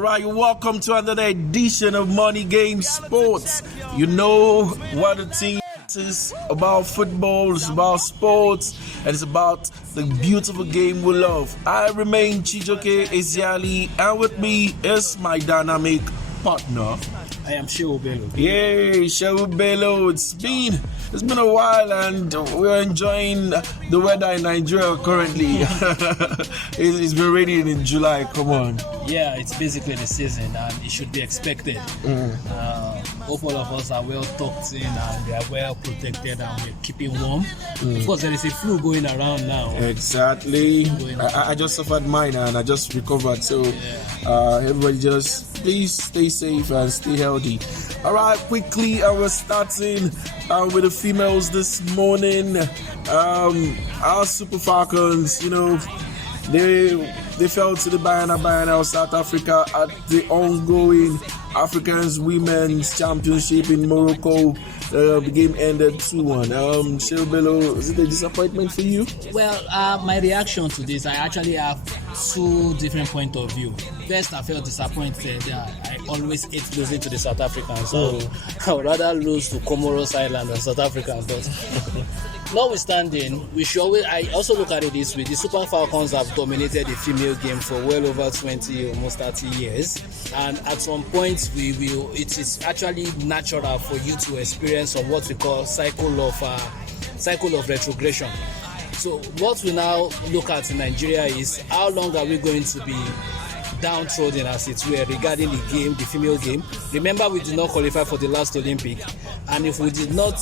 All right, welcome to another edition of Money Game Sports. You know what the team is about: football, it's about sports, and it's about the beautiful game we love. I remain Chijoke Eziali, and with me is my dynamic partner. I am Shehu Bello. Yay, Shehu Bello. It's been a while, and we're enjoying the weather in Nigeria currently. It's been raining in July. Come on. Yeah, it's basically the season, and it should be expected. Hope all of us are well tucked in and we are well protected and we're keeping warm. Of course, there is a flu going around now. Exactly. I just suffered mine and I just recovered. So everybody just please stay safe and stay healthy. All right, quickly, we're starting with the females this morning. Our Super Falcons, you know, they fell to the Bayana of South Africa at the ongoing Africans Women's Championship in Morocco. The game ended 2-1. Shehu Bello, is it a disappointment for you? Well, my reaction to this, I actually have two different points of view. First, I felt disappointed. I always hate losing to the South Africans, so I would rather lose to Comoros Island than South Africa. But notwithstanding, I also look at it this way: the Super Falcons have dominated the female game for well over 20, almost 30 years, and at some point it is actually natural for you to experience of what we call cycle of retrogression. So what we now look at in Nigeria is how long are we going to be downtrodden, as it were, regarding the game, the female game. Remember, we did not qualify for the last Olympic, and if we did not,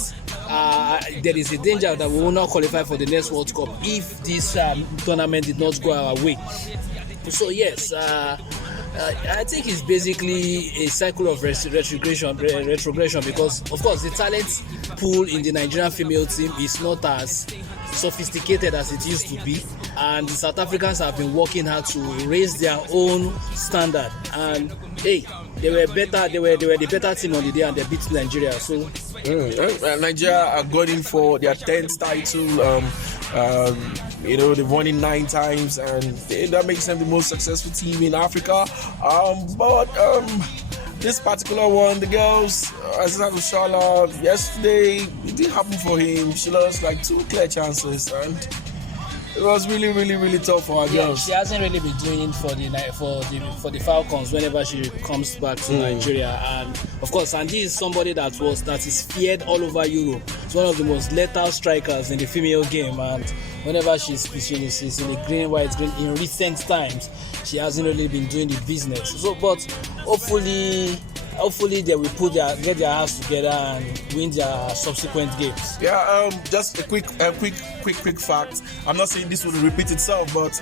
there is a danger that we will not qualify for the next World Cup if this tournament did not go our way. So yes, I think it's basically a cycle of retrogression because, of course, the talent pool in the Nigerian female team is not as sophisticated as it used to be, and the South Africans have been working hard to raise their own standard. And hey, they were the better team on the day, and they beat Nigeria. So Nigeria are going for their 10th title. They've won it 9 times, and that makes them the most successful team in Africa. But this particular one, the girls, Azizat Oshala, yesterday, it didn't happen for him. She lost like 2 clear chances, and it was really, really, really tough for her girls. She hasn't really been doing it for the Falcons whenever she comes back to Nigeria, and of course, Andy is somebody that is feared all over Europe. It's one of the most lethal strikers in the female game, and whenever she's in the green, in recent times, she hasn't really been doing the business. So, but hopefully they will get their house together and win their subsequent games. Yeah, just a quick fact. I'm not saying this will repeat itself, but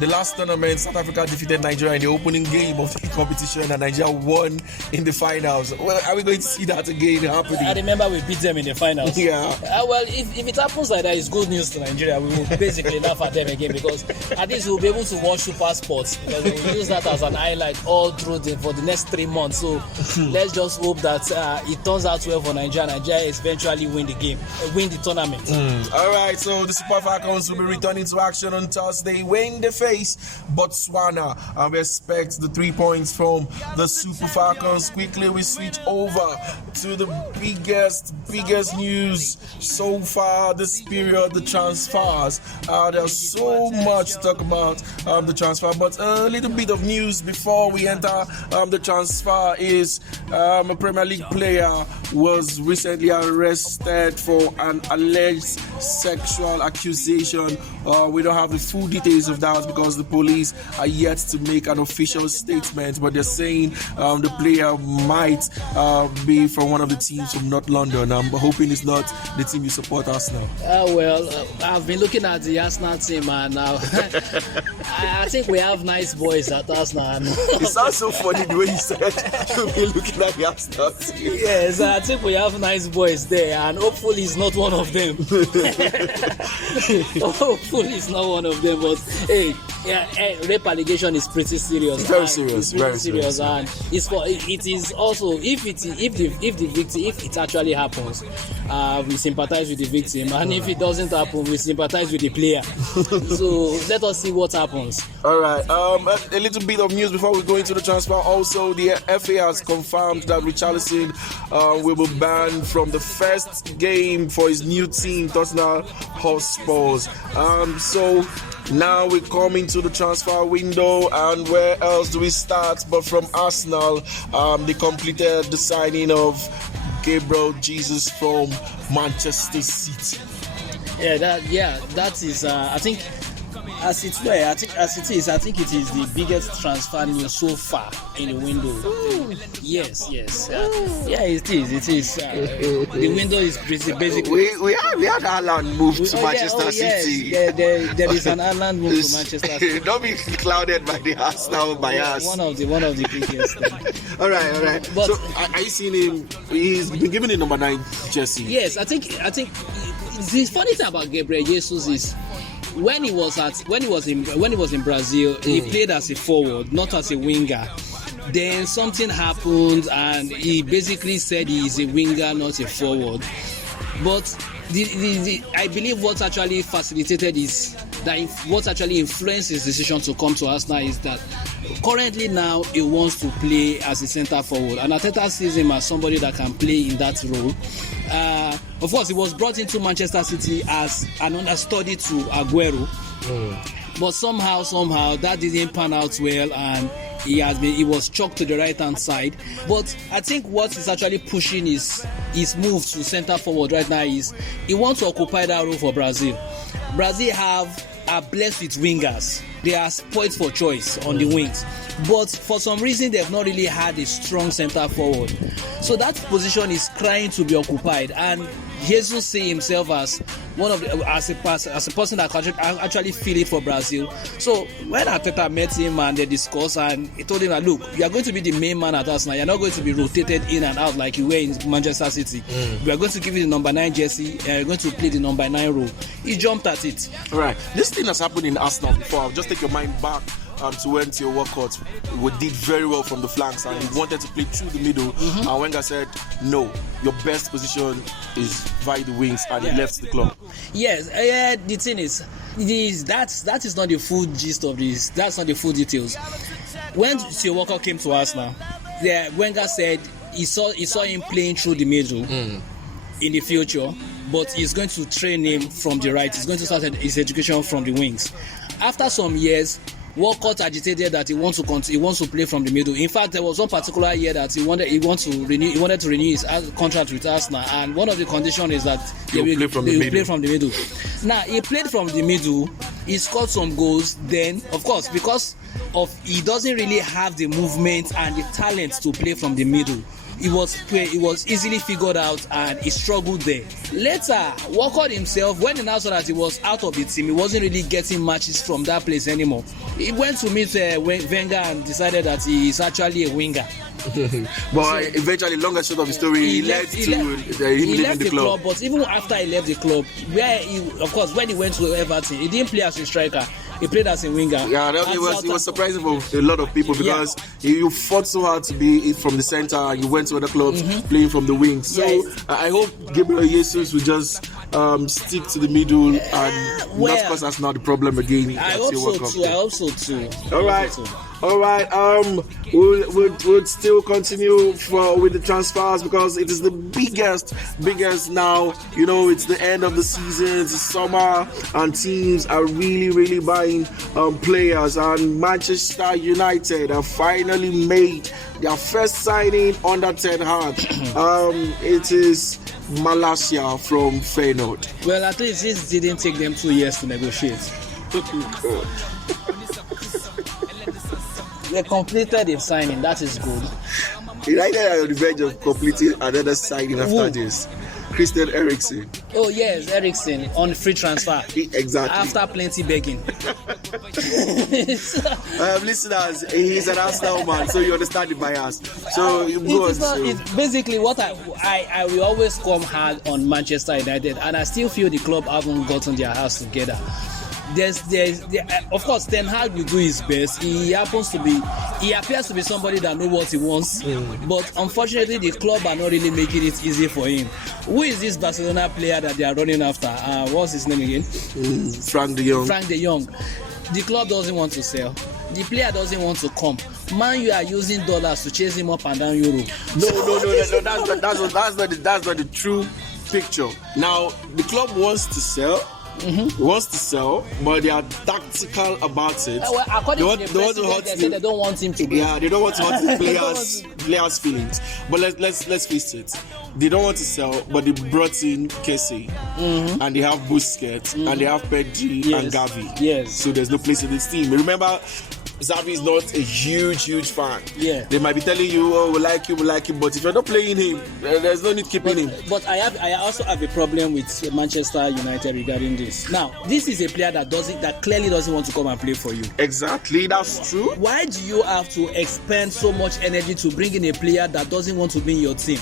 the last tournament, South Africa defeated Nigeria in the opening game of the competition, and Nigeria won in the finals. Well, are we going to see that again happening? I remember we beat them in the finals. Yeah. Well, if it happens like that, it's good news to Nigeria. We will basically laugh at them again, because at least we'll be able to watch Super Sports. Because we'll use that as an highlight all through for the next 3 months. So let's just hope that it turns out well for Nigeria. Nigeria eventually win the tournament. All right, so the Super Falcons will be returning to action on Thursday when they face Botswana, and we expect the 3 points from the Super Falcons. Quickly, we switch over to the biggest news so far this period: the transfers. There's so much to talk about the transfer, but a little bit of news before we enter the transfer is a Premier League player was recently arrested for an alleged sexual accusation. We don't have the full details of that because the police are yet to make an official statement, but they're saying the player might be from one of the teams from North London. I'm hoping it's not the team you support, Arsenal. I've been looking at the Arsenal team, and I think we have nice boys at Arsenal. It sounds so funny the way you said you'll be looking at the Arsenal team. Yes, I think we have nice boys there, and hopefully it's not one of them. Hopefully it's not one of them, but hey, Yeah, rape allegation is pretty serious. Very serious, it's very serious, serious. and it is also if the victim, if it actually happens, we sympathize with the victim, and if it doesn't happen, we sympathize with the player. So let us see what happens. All right. A little bit of news before we go into the transfer. Also, the FA has confirmed that Richarlison will be banned from the first game for his new team, Tottenham Hotspur. So now we come into the transfer window, and where else do we start but from Arsenal? They completed the signing of Gabriel Jesus from Manchester City. That is. I think as it is the biggest transfer news so far in the window. Yes. It is. The window is pretty basic. We had Haaland move to Manchester City. There is an Haaland move to Manchester City. Don't be clouded by the Arsenal bias. One of the biggest. All right. But, so, are you seeing him? He's been given the number 9 jersey. Yes, I think the funny thing about Gabriel Jesus is when he was in Brazil, he played as a forward, not as a winger. Then something happened, and he basically said he is a winger, not a forward. But I believe what actually facilitated is that what actually influenced his decision to come to Arsenal is that currently now he wants to play as a centre forward, and Arteta sees him as somebody that can play in that role. Of course, he was brought into Manchester City as an understudy to Aguero, but somehow that didn't pan out well, and he was chucked to the right hand side. But I think what is actually pushing his move to centre forward right now is he wants to occupy that role for Brazil. Brazil are blessed with wingers. They are spoiled for choice on the wings, but for some reason they've not really had a strong centre forward. So that position is crying to be occupied, and Jesus see himself as as a person that can actually feel it for Brazil. So when Arteta met him and they discussed, and he told him that, look, you are going to be the main man at Arsenal. You're not going to be rotated in and out like you were in Manchester City. We are going to give you the number 9 jersey, and you're going to play the number 9 role. He jumped at it. All right. This thing has happened in Arsenal before. I'll just take your mind back to when Theo Walcott did very well from the flanks, and he wanted to play through the middle, and Wenger said, no, your best position is via the wings, and he left the club. Yes, the thing is that is not the full gist of this. That's not the full details. When Theo Walcott came to Arsenal, Wenger said he saw him playing through the middle in the future, but he's going to train him from the right. He's going to start his education from the wings. After some years, Walcott agitated that he wants to play from the middle. In fact, there was one particular year that he wanted to renew his contract with Arsenal, and one of the conditions is that he will play from the middle. Now he played from the middle. He scored some goals. Then, of course, because he doesn't really have the movement and the talent to play from the middle, it was easily figured out, and he struggled there. Later, Walcott himself, when he now saw that he was out of the team, he wasn't really getting matches from that place anymore. He went to meet Wenger and decided that he is actually a winger. But eventually, longer short of the story, he left the club. But even after he left the club, when he went to Everton, he didn't play as a striker. He played as a winger. Yeah, it was surprising for a lot of people, because you fought so hard to be from the center, and you went to other clubs playing from the wings. So I hope Gabriel Jesus will just stick to the and not cause us now the problem again. I hope so too. All right. We'll still continue with the transfers, because it is the biggest now. You know, it's the end of the season, it's the summer, and teams are really buying players. And Manchester United have finally made their first signing under Ten Hag. It is Malacia from Feyenoord. Well, at least this didn't take them 2 years to negotiate. They completed the signing. That is good. United are on the verge of completing another signing after this. Christian Eriksen. Oh yes, Eriksen on free transfer. Exactly. After plenty begging. Listeners, he's an Arsenal man, so you understand the bias. So it's basically what I will always come hard on Manchester United, and I still feel the club haven't gotten their house together. of course, Ten Hag will do his best. He appears to be somebody that knows what he wants, but unfortunately, the club are not really making it easy for him. Who is this Barcelona player that they are running after? What's his name again? Frank de Jong. Frank de Jong. The club doesn't want to sell. The player doesn't want to come. Man, you are using dollars to chase him up and down Europe. No. That's not the true picture. Now, the club wants to sell. Wants to sell, but they are tactical about it. Well, according to the president, they say they don't want him to go. Yeah, they don't want to hurt the players' feelings. But let's face it, they don't want to sell, but they brought in Kessie, and they have Busquets, and they have Pedri and Gavi. Yes. So there's no place in this team. Remember, Xavi is not a huge fan. Yeah. They might be telling you, oh, we like him, but if you're not playing him, there's no need keeping him. But I also have a problem with Manchester United regarding this. Now, this is a player that clearly doesn't want to come and play for you. Exactly, that's true. Why do you have to expend so much energy to bring in a player that doesn't want to be in your team?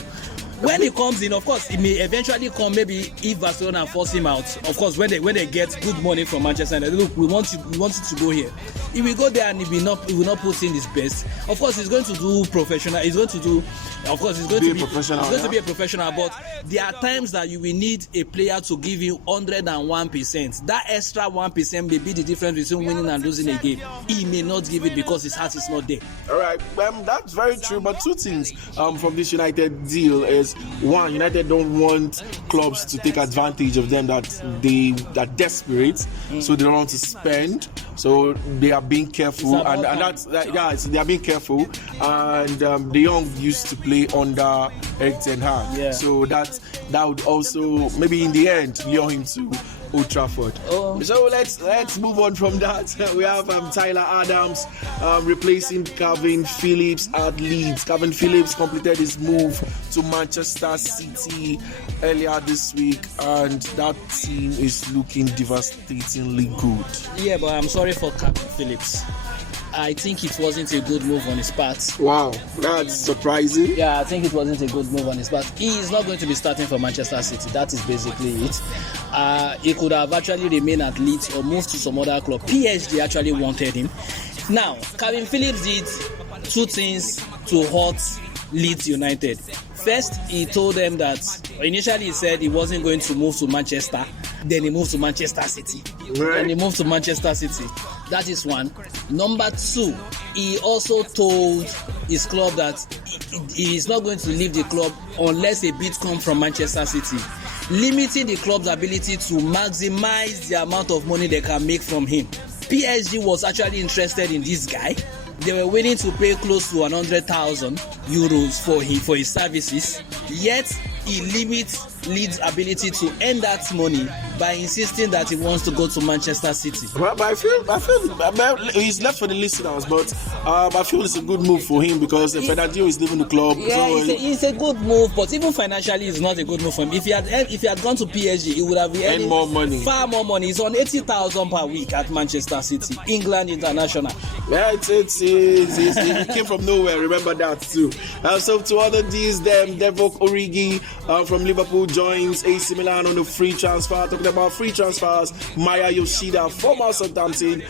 When he comes in, of course, he may eventually come. Maybe if Barcelona force him out, of course, when they get good money from Manchester United, look, we want you to go here. He will go there and he will not put in his best. Of course, he's going to do professional. He's going to be a professional. But there are times that you will need a player to give you 101%. That extra 1% may be the difference between winning and losing a game. He may not give it because his heart is not there. All right, that's very true. But two things from this United deal is, one, United don't want clubs to take advantage of them that desperate, so they don't want to spend. So they are being careful, and so they are being careful. And De Jong used to play under Erik ten Hag, so that would also maybe in the end lure him to Old Trafford. So let's move on from that. We have Tyler Adams replacing Calvin Phillips at Leeds. Calvin Phillips completed his move to Manchester City earlier this week, and that team is looking devastatingly good. Yeah, but I'm sorry for Calvin Phillips. I think it wasn't a good move on his part. Wow, that's surprising. Yeah, I think it wasn't a good move on his part. He is not going to be starting for Manchester City. That is basically it. He could have actually remained at Leeds or moved to some other club. PSG actually wanted him. Now, Calvin Phillips did two things to hurt Leeds United. First, he told them that initially he said he wasn't going to move to Manchester. Then he moved to Manchester City. That is one. Number two, he also told his club that he is not going to leave the club unless a bid comes from Manchester City, limiting the club's ability to maximize the amount of money they can make from him. PSG was actually interested in this guy. They were willing to pay close to 100,000 euros for his services, yet he limits Leeds' ability to earn that money by insisting that he wants to go to Manchester City. But I feel he's left for the listeners, but I feel it's a good move for him because Fernandinho is leaving the club. Yeah, so it's a good move, but even financially, it's not a good move for him. If he had gone to PSG, he would have been earning more money. Far more money. He's on 80,000 per week at Manchester City, England international. Yeah, it came from nowhere. Remember that too. So to other deals, Divock Origi from Liverpool joins AC Milan on a free transfer. Talking about free transfers, Maya Yoshida, former Southampton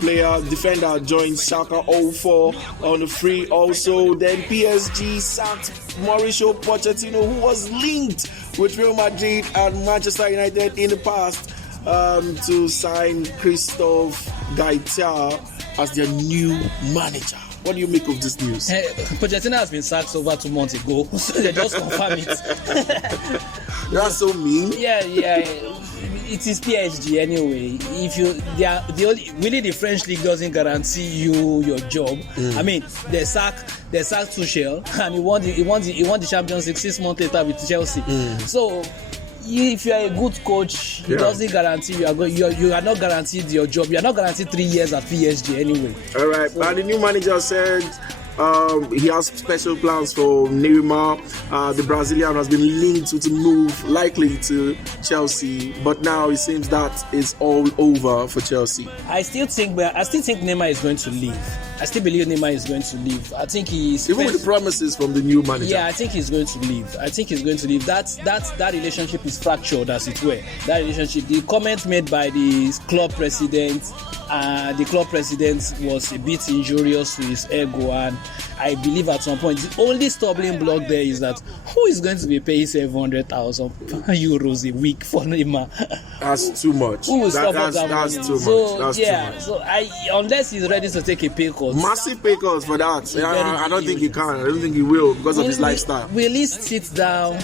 player, defender, joins Schalke 04 on a free also. Then PSG sacked Mauricio Pochettino, who was linked with Real Madrid and Manchester United in the past, to sign Christophe Gaïta as their new manager. What do you make of this news? Pochettino has been sacked over 2 months ago, so they just confirm it. That's so mean. Yeah. It is PSG anyway. The French league doesn't guarantee you your job. I mean, they sacked Tuchel, and he won the Champions League 6 months later with Chelsea. So, if you are a good coach, it doesn't guarantee you are not guaranteed your job. You are not guaranteed 3 years at PSG anyway. All right, so, and the new manager said he has special plans for Neymar. The Brazilian has been linked with a move likely to Chelsea, but now it seems that it's all over for Chelsea. I still think Neymar is going to leave. I still believe Neymar is going to leave. I think he's even with the promises from the new manager. Yeah, I think he's going to leave. That relationship is fractured, as it were. That relationship. The comment made by the club president was a bit injurious to his ego, and I believe at some point the only stumbling block there is that who is going to be paying 700,000 euros a week for Neymar? That's too much. Who will stop that's too much. That's too much. So unless he's ready to take a pay cut, massive pay cuts for that. I don't think he can. I don't think he will because of his lifestyle. Will he sit down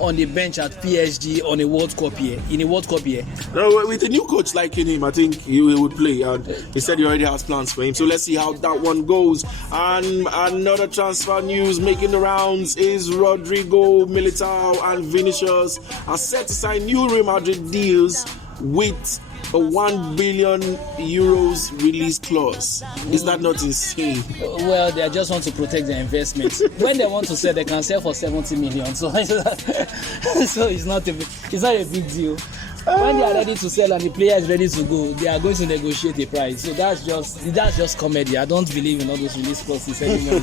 on the bench at PSG on a World Cup year? No, with a new coach like him, I think he would play. And he said he already has plans for him. So let's see how that one goes. And another transfer news making the rounds is Rodrigo, Militao, and Vinicius are set to sign new Real Madrid deals with a 1 billion euros release clause. Is that not insane? Well, they just want to protect their investments. When they want to sell, they can sell for 70 million. So it's not a big deal. When they are ready to sell and the player is ready to go, they are going to negotiate a price. So that's just comedy. I don't believe in all those release clauses anymore.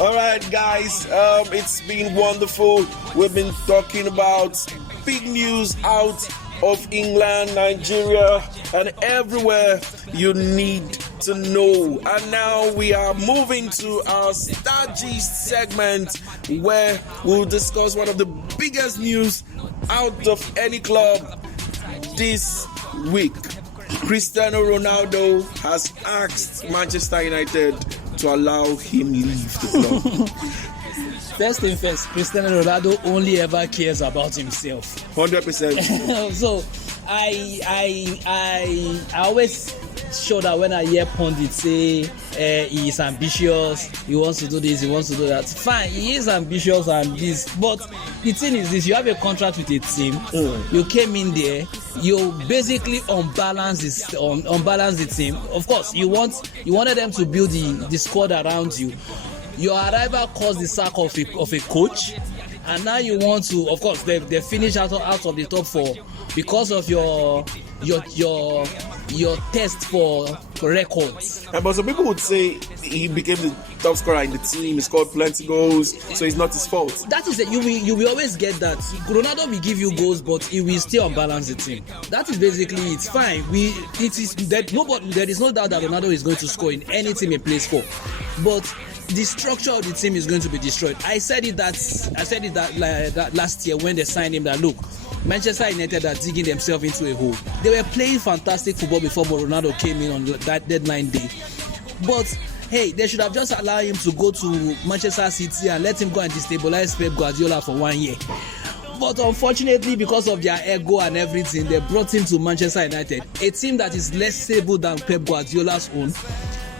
All right, guys, it's been wonderful. We've been talking about big news out of England, Nigeria, and everywhere you need to know. And now we are moving to our Star Gist segment, where we'll discuss one of the biggest news out of any club this week. Cristiano Ronaldo has asked Manchester United to allow him leave the club. First thing first, Cristiano Ronaldo only ever cares about himself. 100%. So I always show that when I hear pundits say he is ambitious, he wants to do this, he wants to do that. Fine, he is ambitious and this, but the thing is this: you have a contract with a team. You came in there, you basically unbalance the team. Of course, you wanted them to build the squad around you. Your arrival caused the sack of a coach, and now you want to, of course, they finish out of the top four because of your test for records. But some people would say he became the top scorer in the team. He scored plenty goals, so it's not his fault. That is it. You will always get that. Ronaldo will give you goals, but he will still unbalance the team. That is basically it's fine. There is no doubt that Ronaldo is going to score in any team he plays for, but the structure of the team is going to be destroyed. I said it that last year when they signed him. That look, Manchester United are digging themselves into a hole. They were playing fantastic football before Ronaldo came in on that deadline day, but hey, they should have just allowed him to go to Manchester City and let him go and destabilize Pep Guardiola for 1 year. But unfortunately, because of their ego and everything, they brought him to Manchester United, a team that is less stable than Pep Guardiola's own,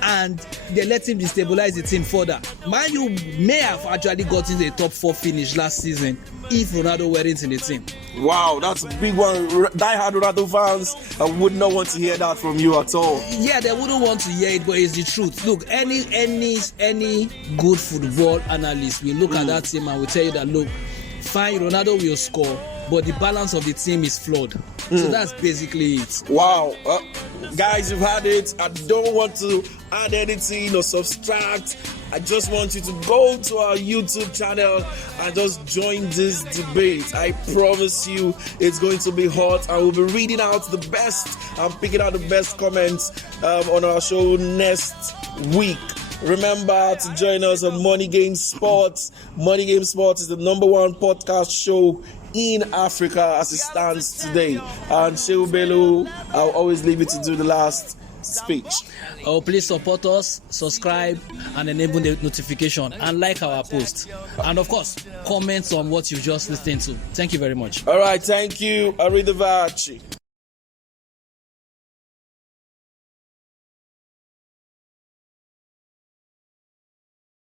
and they let him destabilize the team further. Man U may have actually gotten a top 4 finish last season if Ronaldo weren't in the team. Wow, that's a big one. Die-hard Ronaldo fans would not want to hear that from you at all. Yeah, they wouldn't want to hear it, but it's the truth. Look, any good football analyst will look at that team and will tell you that, look, fine, Ronaldo will score, but the balance of the team is flawed. So that's basically it. Wow. Guys, you've had it. I don't want to add anything or subtract. I just want you to go to our YouTube channel and just join this debate. I promise you it's going to be hot, and we'll be reading out the best and picking out the best comments on our show next week. Remember to join us on Money Game Sports. Money Game Sports is the #1 podcast show in Africa as it stands today. And Shehu Bello, I'll always leave you to do the last speech. Oh, please support us, subscribe, and enable the notification, and like our post. And of course, comment on what you just listened to. Thank you very much. All right, thank you. Arrivederci.